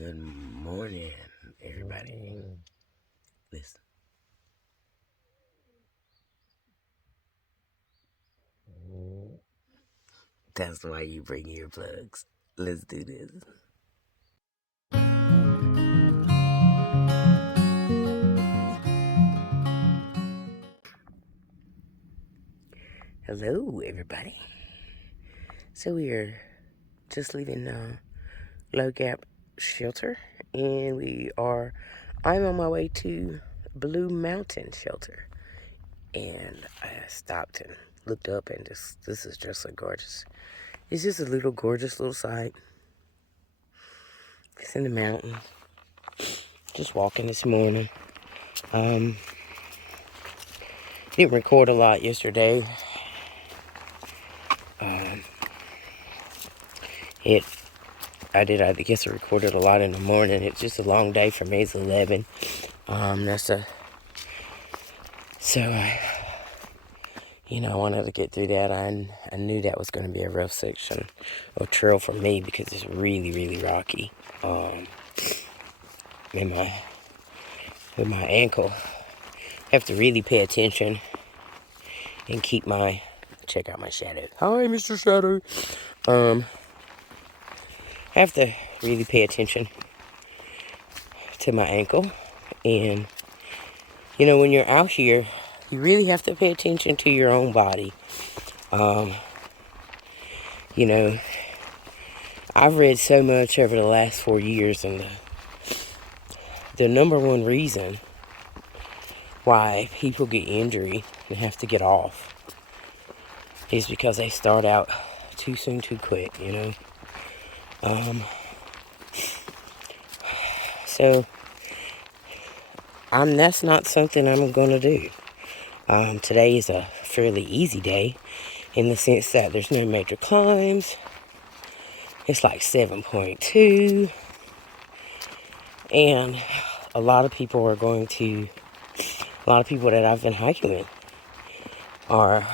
Good morning, everybody. Listen. That's why you bring earplugs. Let's do this. Hello, everybody. So we are just leaving Low Gap Shelter, and I'm on my way to Blue Mountain Shelter. And I stopped and looked up, and this is just it's just a little gorgeous little site. It's in the mountains. Just walking this morning. Didn't record a lot yesterday. I guess I recorded a lot in the morning. It's just a long day for me. It's 11. I wanted to get through that. I knew that was going to be a rough section of trail for me because it's really, really rocky. In my ankle, I have to really pay attention and check out my shadow. Hi, Mr. Shadow. Have to really pay attention to my ankle. And, when you're out here, you really have to pay attention to your own body. I've read so much over the last 4 years, and the number one reason why people get injury and have to get off is because they start out too soon, too quick, So, that's not something I'm going to do. Today is a fairly easy day in the sense that there's no major climbs. It's like 7.2. And a lot of people that I've been hiking with are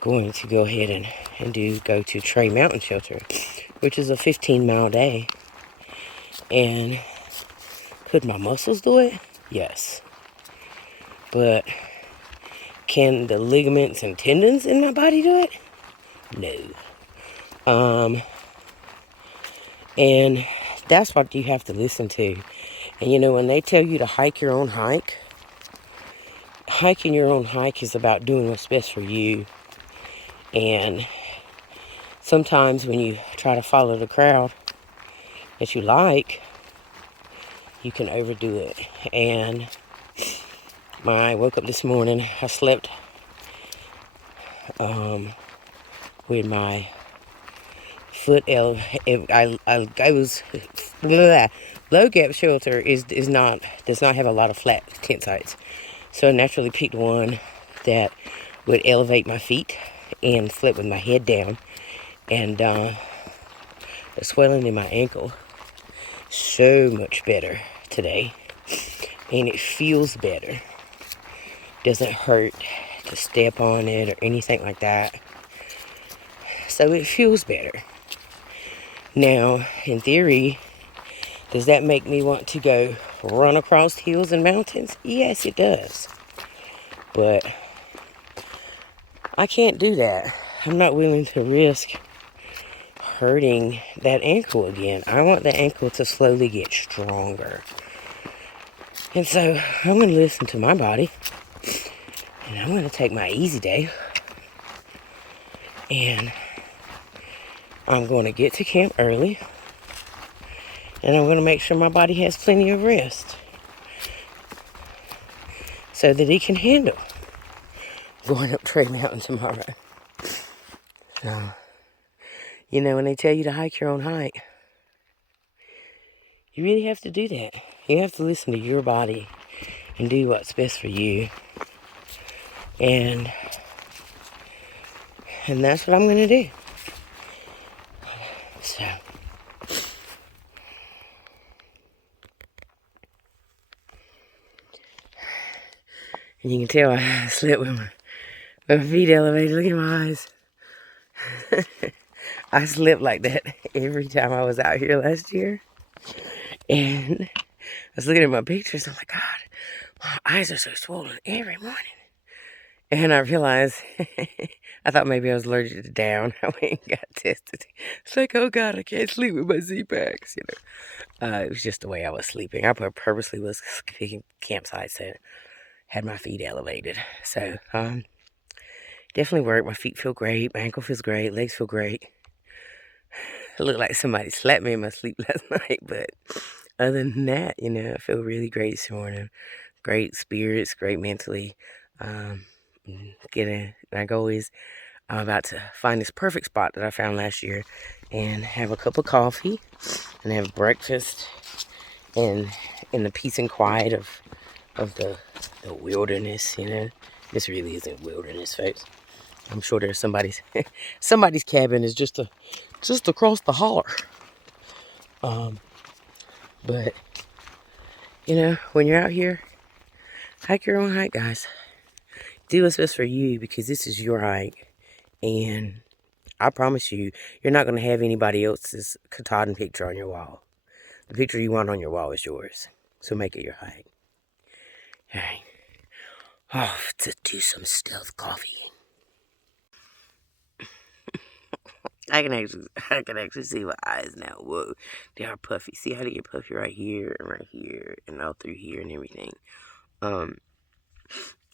going to go ahead and go to Trey Mountain Shelter, which is a 15-mile day. And could my muscles do it? Yes. But can the ligaments and tendons in my body do it? No. And that's what you have to listen to. And when they tell you to hike your own hike, hiking your own hike is about doing what's best for you. And sometimes when you try to follow the crowd that you like, you can overdo it. And when I woke up this morning, I slept with my foot Low Gap Shelter does not have a lot of flat tent sites, so I naturally picked one that would elevate my feet and slept with my head down. And the swelling in my ankle so much better today, and it feels better. Doesn't hurt to step on it or anything like that, so it feels better. Now, in theory, does that make me want to go run across hills and mountains? Yes, it does. But I can't do that. I'm not willing to risk hurting that ankle again. I want the ankle to slowly get stronger. And so I'm going to listen to my body. And I'm going to take my easy day. And I'm going to get to camp early. And I'm going to make sure my body has plenty of rest so that it can handle going up Trey Mountain tomorrow. So, when they tell you to hike your own hike, you really have to do that. You have to listen to your body and do what's best for you. And that's what I'm going to do. So, and you can tell I slept with my feet elevated. Look at my eyes. I slept like that every time I was out here last year. And I was looking at my pictures. I'm like, God, my eyes are so swollen every morning. And I realized, I thought maybe I was allergic to down. I went and got tested. It's like, oh God, I can't sleep with my Z-Packs, you know. It was just the way I was sleeping. I purposely was picking campsites that had my feet elevated. So, definitely worked. My feet feel great. My ankle feels great. Legs feel great. It looked like somebody slapped me in my sleep last night. But other than that, you know, I feel really great this morning. Great spirits, great mentally. My goal is I'm about to find this perfect spot that I found last year and have a cup of coffee and have breakfast and in the peace and quiet of the wilderness, you know. This really isn't wilderness, folks. I'm sure there's somebody's cabin is just across the holler. But you know, when you're out here, hike your own hike, guys. Do what's best for you because this is your hike, and I promise you, you're not going to have anybody else's Katahdin picture on your wall. The picture you want on your wall is yours, so make it your hike. All right, off to do some stealth coffee. I can actually see my eyes now. Whoa, they are puffy. See how they get puffy right here, and all through here and everything.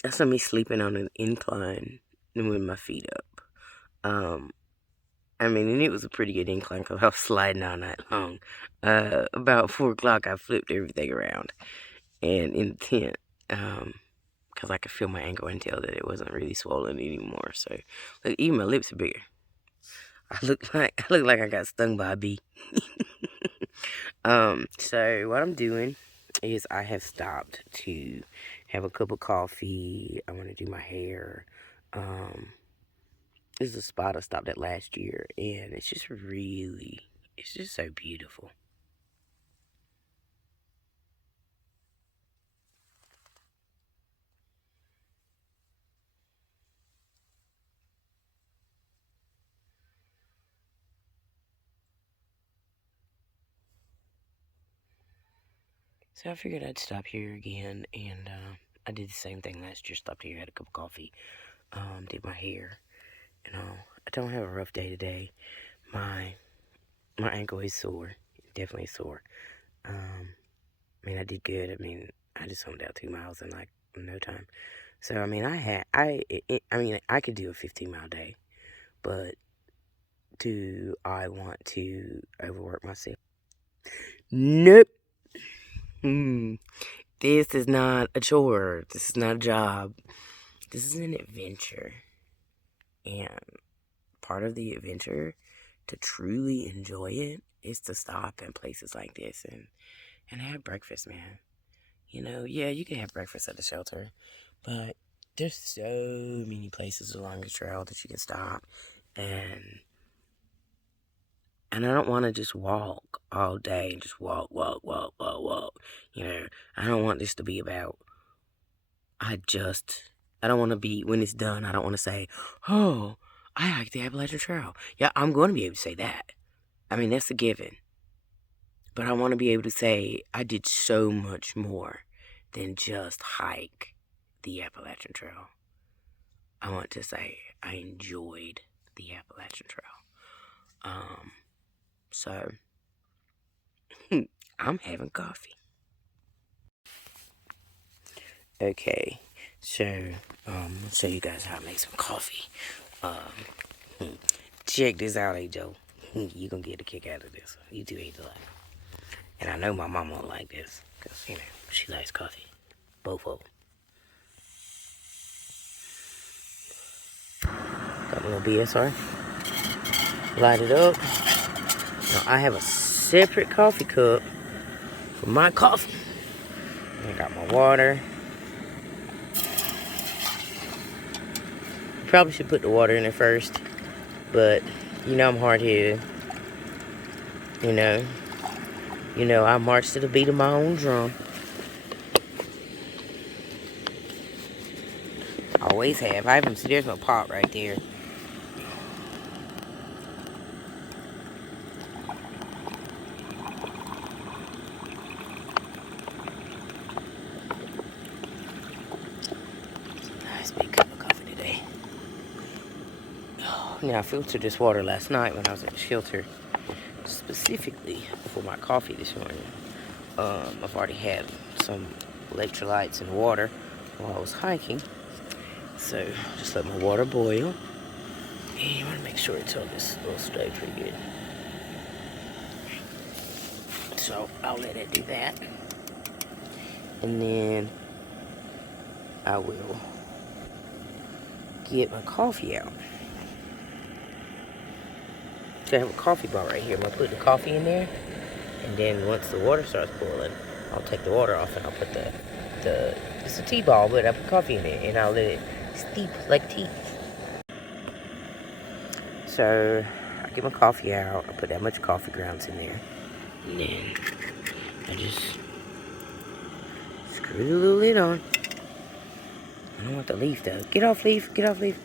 That's me sleeping on an incline and with my feet up. I mean, and it was a pretty good incline because I was sliding all night long. About 4 o'clock, I flipped everything around and in the tent, because I could feel my ankle and tell that it wasn't really swollen anymore. So, look, even my lips are bigger. I look like I got stung by a bee. So what I'm doing is I have stopped to have a cup of coffee. I want to do my hair. This is a spot I stopped at last year, and it's just so beautiful. So I figured I'd stop here again, and I did the same thing last year. Stopped here, had a cup of coffee, did my hair, and all. I don't have a rough day today. My ankle is sore, definitely sore. I mean, I did good. I mean, I just went down 2 miles in like no time. So I mean, I could do a 15-mile day, but do I want to overwork myself? Nope. This is not a chore. This is not a job. This is an adventure. And part of the adventure, to truly enjoy it, is to stop in places like this and have breakfast, man. You know, yeah, you can have breakfast at the shelter, but there's so many places along the trail that you can stop. And I don't want to just walk all day and just walk. You know, I don't want this to be about, I don't want to be, when it's done, I don't want to say, oh, I hiked the Appalachian Trail. Yeah, I'm going to be able to say that. I mean, that's a given. But I want to be able to say, I did so much more than just hike the Appalachian Trail. I want to say, I enjoyed the Appalachian Trail. So, I'm having coffee. Okay, so, I'll show you guys how to make some coffee. Check this out, Joe. You gonna get a kick out of this. You two ate a lot. And I know my mom won't like this, because, you know, she likes coffee. Both of them. Got a little BSR. Light it up. Now, I have a separate coffee cup for my coffee. I got my water. Probably should put the water in there first, but you know I'm hard-headed. You know I march to the beat of my own drum. Always have. I haven't. See, there's my pot right there. Now, I filtered this water last night when I was at the shelter, specifically for my coffee this morning. I've already had some electrolytes and water while I was hiking. So, just let my water boil. And you want to make sure it's on this little stove pretty good. So, I'll let it do that. And then I will get my coffee out. So I have a coffee bar right here. I'm going to put the coffee in there. And then once the water starts boiling, I'll take the water off and I'll put it's a tea ball, but I put coffee in it and I'll let it steep like tea. So I get my coffee out. I put that much coffee grounds in there. And then I just screw the little lid on. I don't want the leaf though. Get off leaf, get off leaf.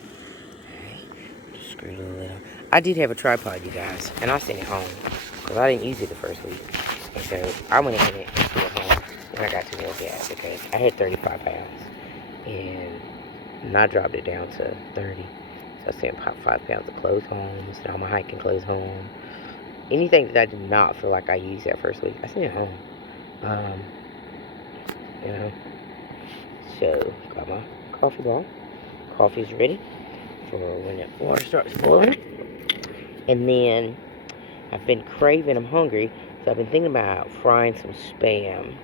Alright, just screw the little lid on. I did have a tripod, you guys, and I sent it home because I didn't use it the first week. And so I went in it and threw it home. And I got to milk it because I had 35 pounds. And I dropped it down to 30. So I sent 5 pounds of clothes home. I sent all my hiking clothes home. Anything that I did not feel like I used that first week, I sent it home. You know. So, got my coffee ball. Coffee's ready for when the water starts boiling. And then I've been craving, I'm hungry, so I've been thinking about frying some Spam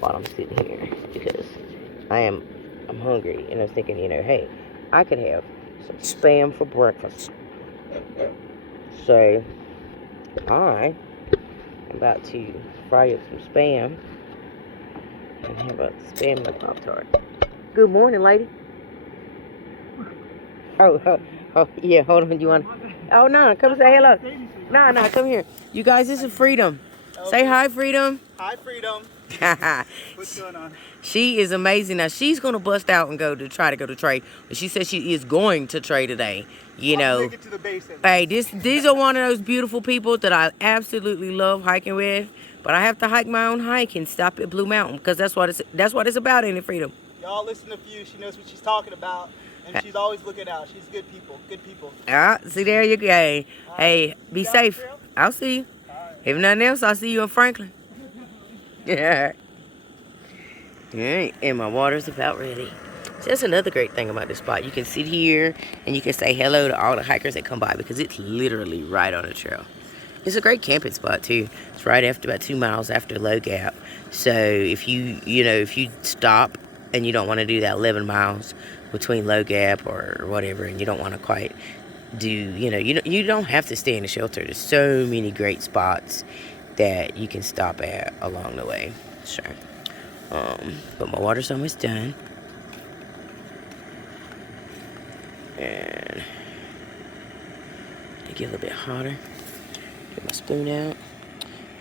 while I'm sitting here because I'm hungry. And I was thinking, you know, hey, I could have some Spam for breakfast. So I am about to fry up some Spam and have a Spam and Pop-Tart. Good morning, lady. Oh, yeah, hold on. You want? Oh, no, come say hello. No, come here. You guys, this is Freedom. Okay. Say hi, Freedom. Hi, Freedom. What's going on? She is amazing. Now, she's going to bust out and try to go to trade. But she says she is going to trade today. You know. Make it to the base. Hey, these are one of those beautiful people that I absolutely love hiking with. But I have to hike my own hike and stop at Blue Mountain because that's what it's about, ain't it, Freedom? Y'all listen to Few. She knows what she's talking about. And she's always looking out. She's good people. Good people. See, there you go. Hey, be safe. I'll see you. Right. If nothing else, I'll see you in Franklin. Yeah. All right, and my water's about ready. So that's another great thing about this spot. You can sit here and you can say hello to all the hikers that come by because it's literally right on the trail. It's a great camping spot too. It's right after about 2 miles after Low Gap. So if you stop and you don't want to do that 11 miles between Low Gap or whatever, and you don't want to quite do, you don't have to stay in the shelter. There's so many great spots that you can stop at along the way. Sure. But my water's almost done. And get a little bit hotter. Get my spoon out.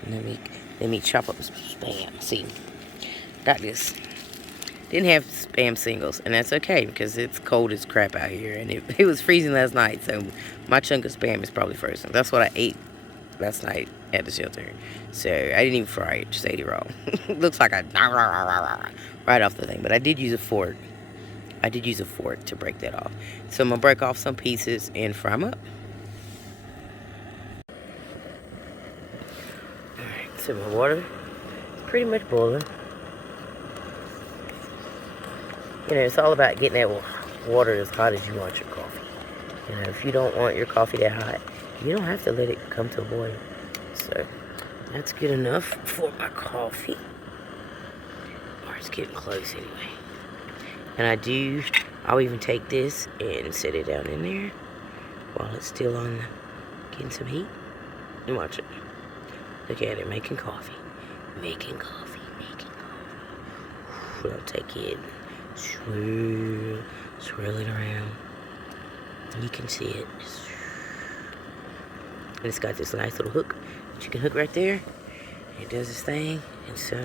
And let me chop up some Spam. See, got this. Didn't have Spam singles, and that's okay because it's cold as crap out here, and it was freezing last night, so my chunk of Spam is probably frozen. That's what I ate last night at the shelter. So I didn't even fry it, just ate it raw. Looks like I right off the thing, but I did use a fork. I did use a fork to break that off. So I'm gonna break off some pieces and fry them up. Alright, so my water is pretty much boiling. It's all about getting that water as hot as you want your coffee. If you don't want your coffee that hot, you don't have to let it come to a boil. So that's good enough for my coffee. Or it's getting close anyway. And I'll even take this and set it down in there while it's still on, getting some heat. And watch it. Look at it, making coffee. Making coffee. I'll take it, swirl it around. You can see it. And it's got this nice little hook that you can hook right there. It does its thing, and so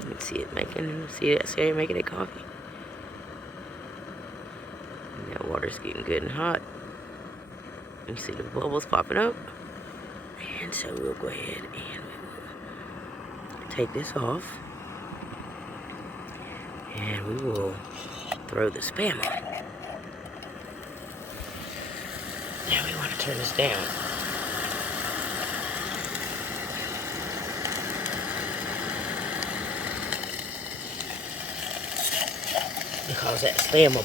you can see it making it coffee. And that water's getting good and hot. You see the bubbles popping up. And so we'll go ahead and we will take this off. And we will throw the Spam on. Now we want to turn this down. Because that spam will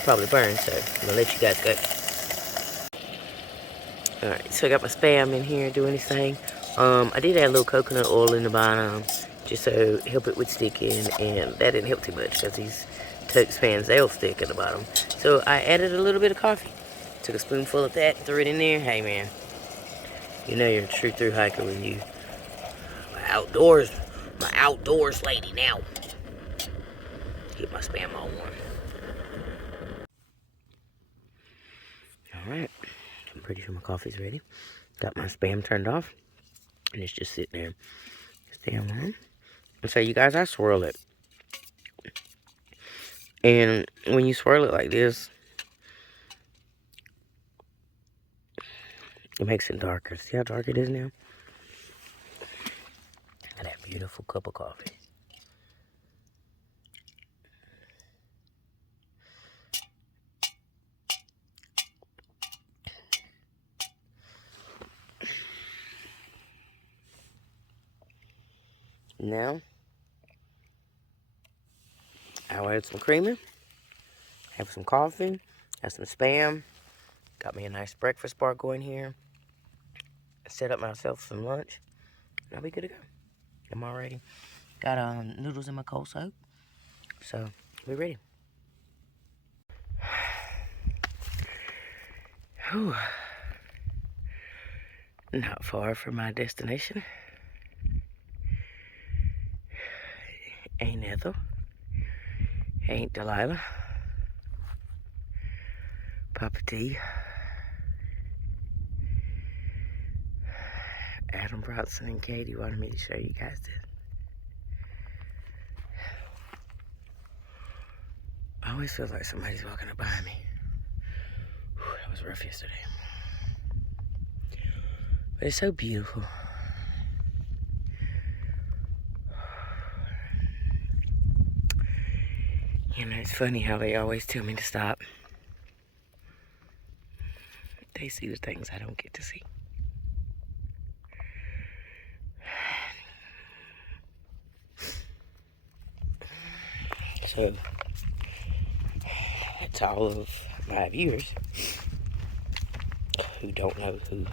probably burn, so I'm gonna let you guys go. Alright, so I got my spam in here doing this thing. I did add a little coconut oil in the bottom just so help it with sticking, and that didn't help too much because these toast pans, they'll stick at the bottom. So I added a little bit of coffee. Took a spoonful of that, threw it in there. Hey man, you know you're a true through hiker when you my outdoors lady now. Get my spam all warm. Alright, I'm pretty sure my coffee's ready. Got my spam turned off, and it's just sitting there. Stay warm. And so you guys, I swirl it. And when you swirl it like this, it makes it darker. See how dark it is now? Look at that beautiful cup of coffee. Now, I'll add some creamer, have some coffee, have some spam. Got me a nice breakfast bar going here. Set up myself some lunch, and I'll be good to go. I'm all ready. Got noodles in my cold soak, so we're ready. Whew. Not far from my destination. Ain't Ethel. Ain't Delilah. Papa T. Adam Bronson and Katie wanted me to show you guys this. I always feel like somebody's walking up behind me. Whew, that was rough yesterday. But it's so beautiful. You know, it's funny how they always tell me to stop. They see the things I don't get to see. So, to all of my viewers who don't know who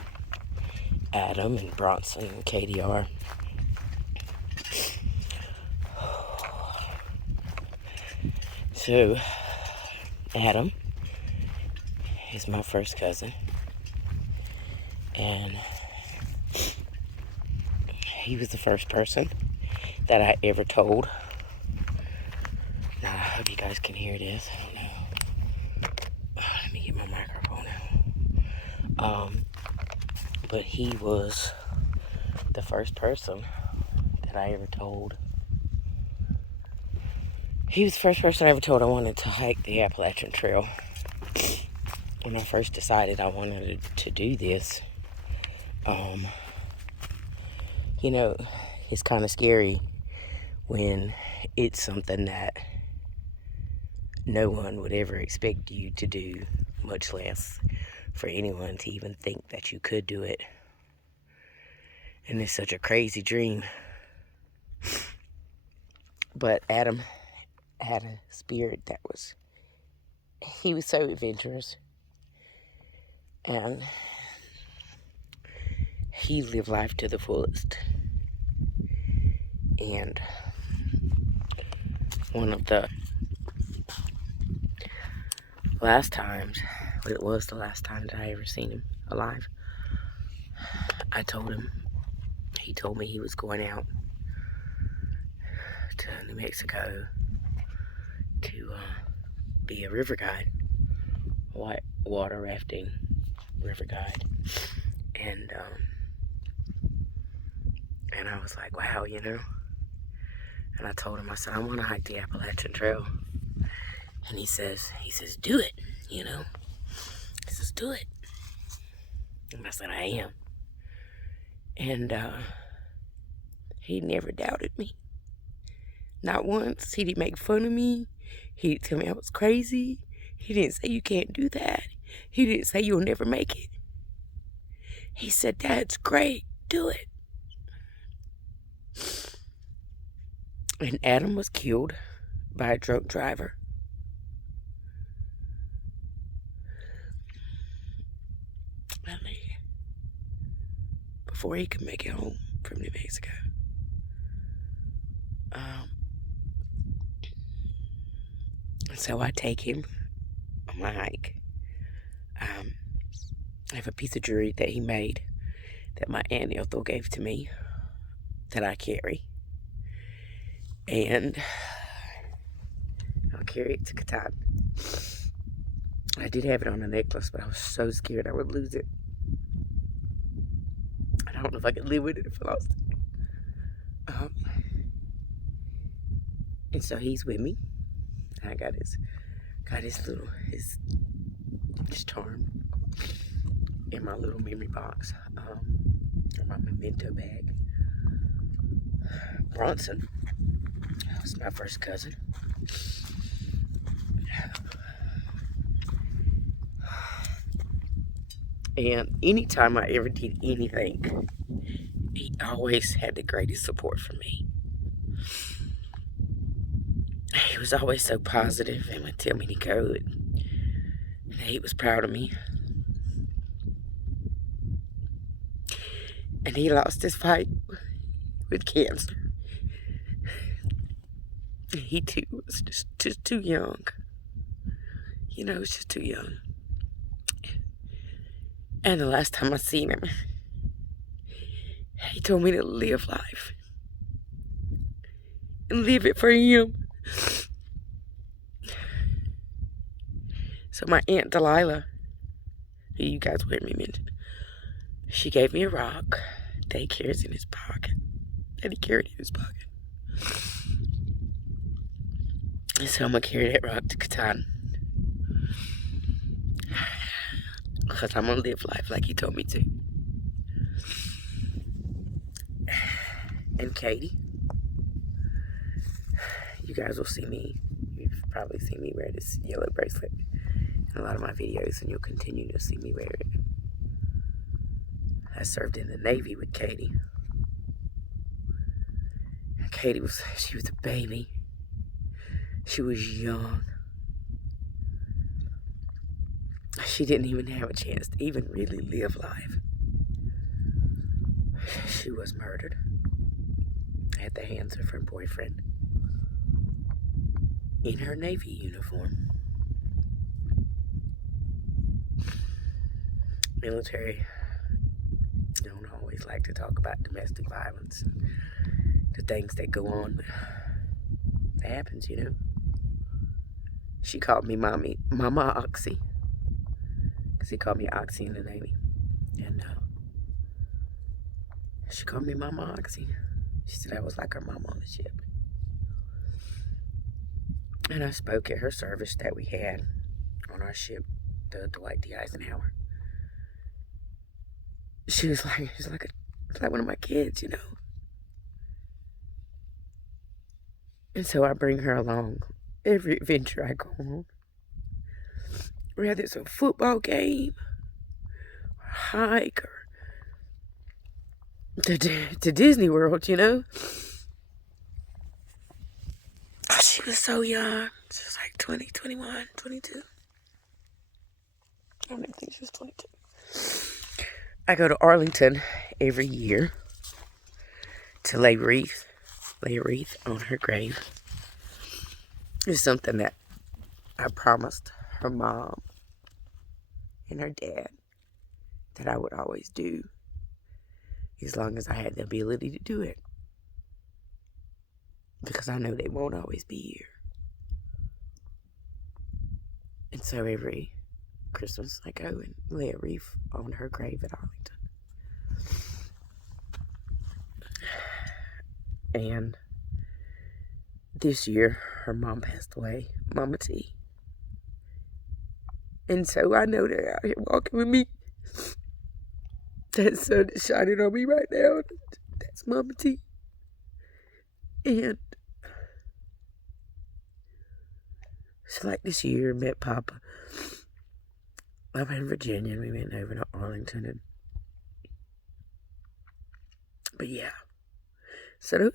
Adam and Bronson and Katie are, so Adam is my first cousin, and he was the first person that I ever told. Now, I hope you guys can hear this. I don't know. Let me get my microphone out. But he was the first person that I ever told. He was the first person I ever told I wanted to hike the Appalachian Trail. When I first decided I wanted to do this, you know, it's kind of scary when it's something that no one would ever expect you to do, much less for anyone to even think that you could do it. And it's such a crazy dream. But Adam had a spirit that he was so adventurous. And he lived life to the fullest. And one of the last times, but it was the last time that I ever seen him alive, I told him, he told me he was going out to New Mexico to be a river guide, white water rafting river guide. And I was like, wow, you know. And I told him, I said, I want to hike the Appalachian Trail. And he says, do it, you know. He says, do it. And I said, I am. And he never doubted me. Not once. He didn't make fun of me. He didn't tell me I was crazy. He didn't say you can't do that. He didn't say you'll never make it. He said, Dad's great. Do it. And Adam was killed by a drunk driver. Before he could make it home from New Mexico. So I take him on my hike. I have a piece of jewelry that he made that my Aunt Ethel gave to me that I carry. And I'll carry it to Catan. I did have it on a necklace, but I was so scared I would lose it. I don't know if I could live with it if I lost it. And so he's with me. I got his charm in my little memory box, in my memento bag. Bronson was my first cousin. And anytime I ever did anything, he always had the greatest support for me. He was always so positive and would tell me to go, and he was proud of me. And he lost his fight with cancer. He too was just too young. He was just too young. And the last time I seen him, he told me to live life. And live it for him. So my Aunt Delilah, who you guys heard me mention, she gave me a rock that he carries in his pocket. That he carried in his pocket. And so I'm going to carry that rock to Catan. Because I'm going to live life like he told me to. And Katie, you guys will see me. You've probably seen me wear this yellow bracelet in a lot of my videos, and you'll continue to see me wear it. I served in the Navy with Katie. And Katie she was a baby. She was young. She didn't even have a chance to even really live life. She was murdered at the hands of her boyfriend in her Navy uniform. Military don't always like to talk about domestic violence and the things that go on, but it happens, She called me Mama Oxy, because he called me Oxy in the Navy. And she called me Mama Oxy. She said I was like her mama on the ship. And I spoke at her service that we had on our ship, the Dwight D. Eisenhower. She was like, one of my kids, And so I bring her along every adventure I go on. Whether it's a football game, or a hike, or to Disney World, She was so young. She was like 20, 21, 22. I don't even think she was 22. I go to Arlington every year to lay a wreath on her grave. It's something that I promised her mom and her dad that I would always do as long as I had the ability to do it. Because I know they won't always be here. And so every Christmas I go and lay a wreath on her grave at Arlington. And this year her mom passed away, Mama T. And so I know they're out here walking with me. That sun is shining on me right now. That's Mama T. And so like this year, met Papa. I'm in Virginia, and we went over to Arlington. But yeah. So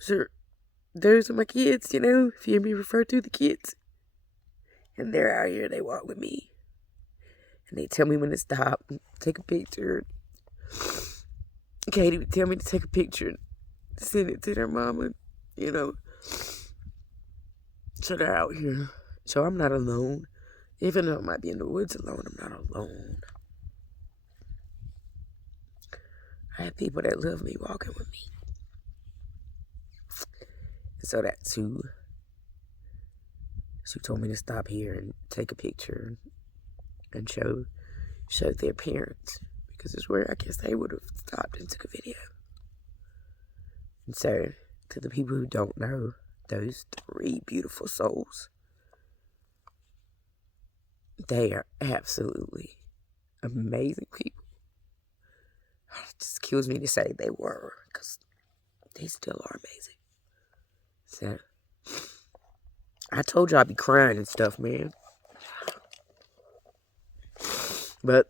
those are my kids, you know, if you hear me refer to the kids. And they're out here, they walk with me. And they tell me when to stop and take a picture. Katie would tell me to take a picture and send it to their mama, you know. So they're out here. So I'm not alone. Even though I might be in the woods alone, I'm not alone. I have people that love me walking with me. So that's who told me to stop here and take a picture and show their parents, because it's where I guess they would have stopped and took a video. And so, to the people who don't know, those 3 beautiful souls, they are absolutely amazing people. It just kills me to say they were, because they still are amazing. So, I told you I'd be crying and stuff, man. But,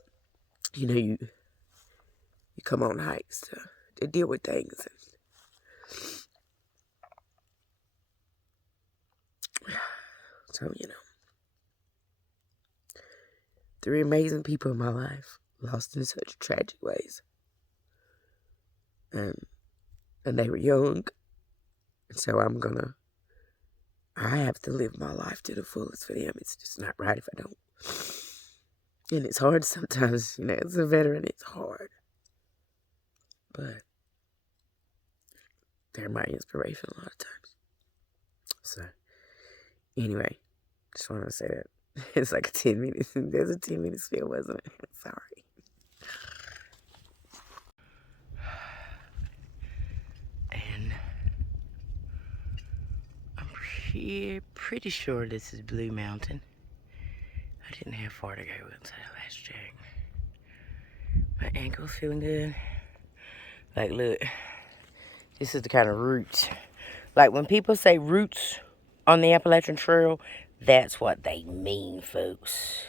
you know, you come on hikes to deal with things. So, you know, 3 amazing people in my life lost in such tragic ways. And they were young. And so I have to live my life to the fullest for them. It's just not right if I don't. And it's hard sometimes, you know, as a veteran, it's hard. But they're my inspiration a lot of times. So, anyway, just wanted to say that. It's like a 10 minutes. There's a 10-minute spiel, wasn't it? Sorry. And I'm pretty sure this is Blue Mountain. I didn't have far to go until I last checked. My ankle's feeling good. Like, look, this is the kind of roots. Like, when people say roots on the Appalachian Trail, that's what they mean, folks.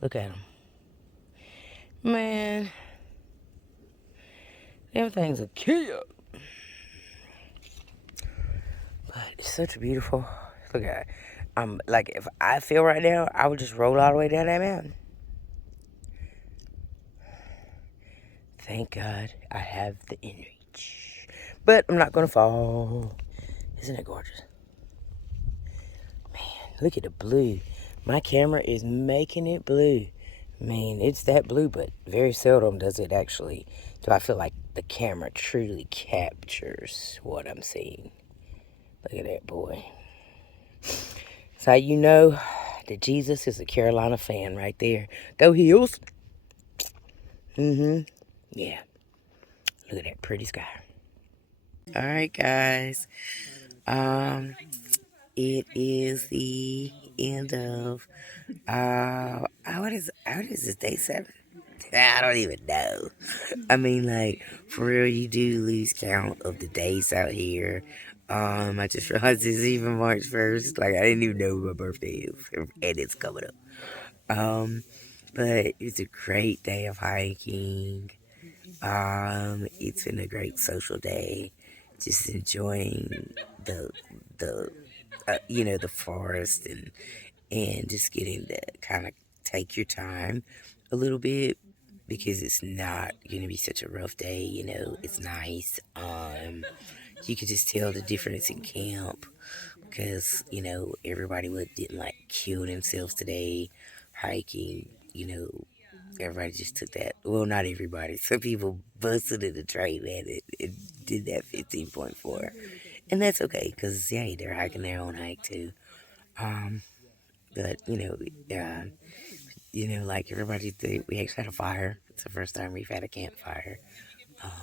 Look at them. Man, them things are cute. But it's such a beautiful, look at it. Like, if I feel right now, I would just roll all the way down that mountain. Thank God I have the inReach. But I'm not going to fall. Isn't it gorgeous? Man, look at the blue. My camera is making it blue. I mean, it's that blue, but very seldom does it actually. So I feel like the camera truly captures what I'm seeing. Look at that boy. So you know that Jesus is a Carolina fan right there. Go Heels. Yeah. Look at that pretty sky. All right, guys. It is the end of what is this, day 7? I don't even know. I mean, like, for real, you do lose count of the days out here. I just realized it's even March 1st. Like, I didn't even know my birthday is, and it's coming up. But it's a great day of hiking. It's been a great social day. Just enjoying the forest and just getting to kind of take your time a little bit, because it's not going to be such a rough day. You know, it's nice. You can just tell the difference in camp, because, you know, everybody didn't like kill themselves today hiking. You know, everybody just took that. Well, not everybody. Some people busted in the train, man, and did that 15.4. And that's okay, because, yeah, they're hiking their own hike, too. But, like everybody did, we actually had a fire. It's the first time we've had a campfire.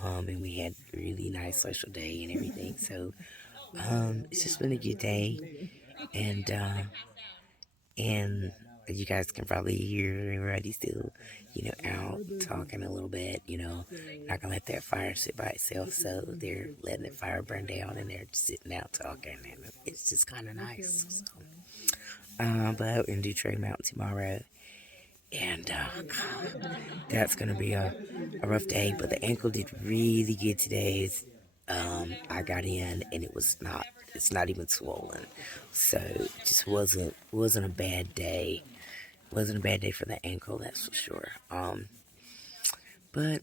And we had a really nice social day and everything. So, it's just been a good day. And you guys can probably hear everybody still, out talking a little bit, not gonna let that fire sit by itself. So they're letting the fire burn down and they're sitting out talking, and it's just kind of nice. So, but we're gonna do Trail Mountain tomorrow. And that's going to be a rough day. But the ankle did really good today. I got in and it's not even swollen. So it just wasn't a bad day. Wasn't a bad day for the ankle, that's for sure. But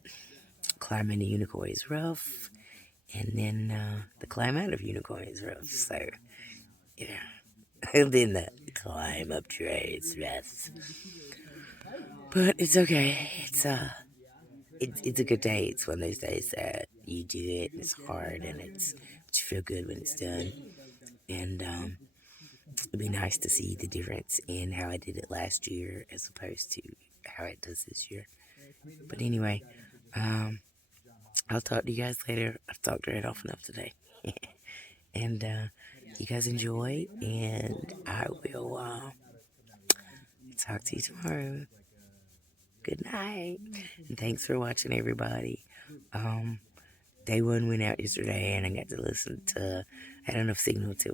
climbing the unicorn is rough. And then the climb out of unicorn is rough. So, yeah. And then the climb up tray is rough. But it's okay. It's a good day. It's one of those days that you do it and it's hard and but you feel good when it's done. And it'd be nice to see the difference in how I did it last year as opposed to how it does this year. But anyway, I'll talk to you guys later. I've talked right off enough today. And you guys enjoy, and I will talk to you tomorrow. Good night. And thanks for watching, everybody. Day one went out yesterday, and I got to listen to. I had enough signal to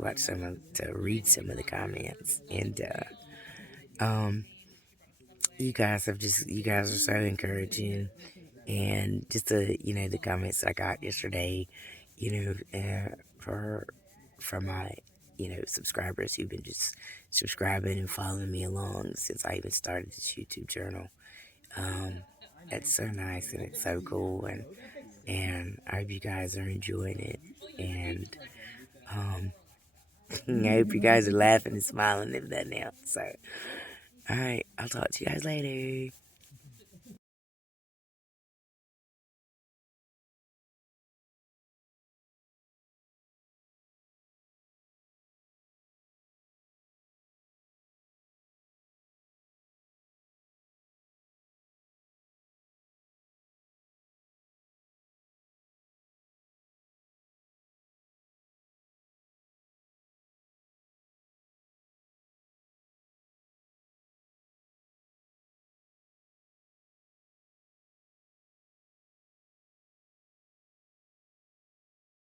read some of the comments, and you guys are so encouraging, and just the comments I got yesterday, for from my subscribers who've been just subscribing and following me along since I even started this YouTube channel. It's so nice and it's so cool, and I hope you guys are enjoying it, and I hope you guys are laughing and smiling and that now. So, all right, I'll talk to you guys later.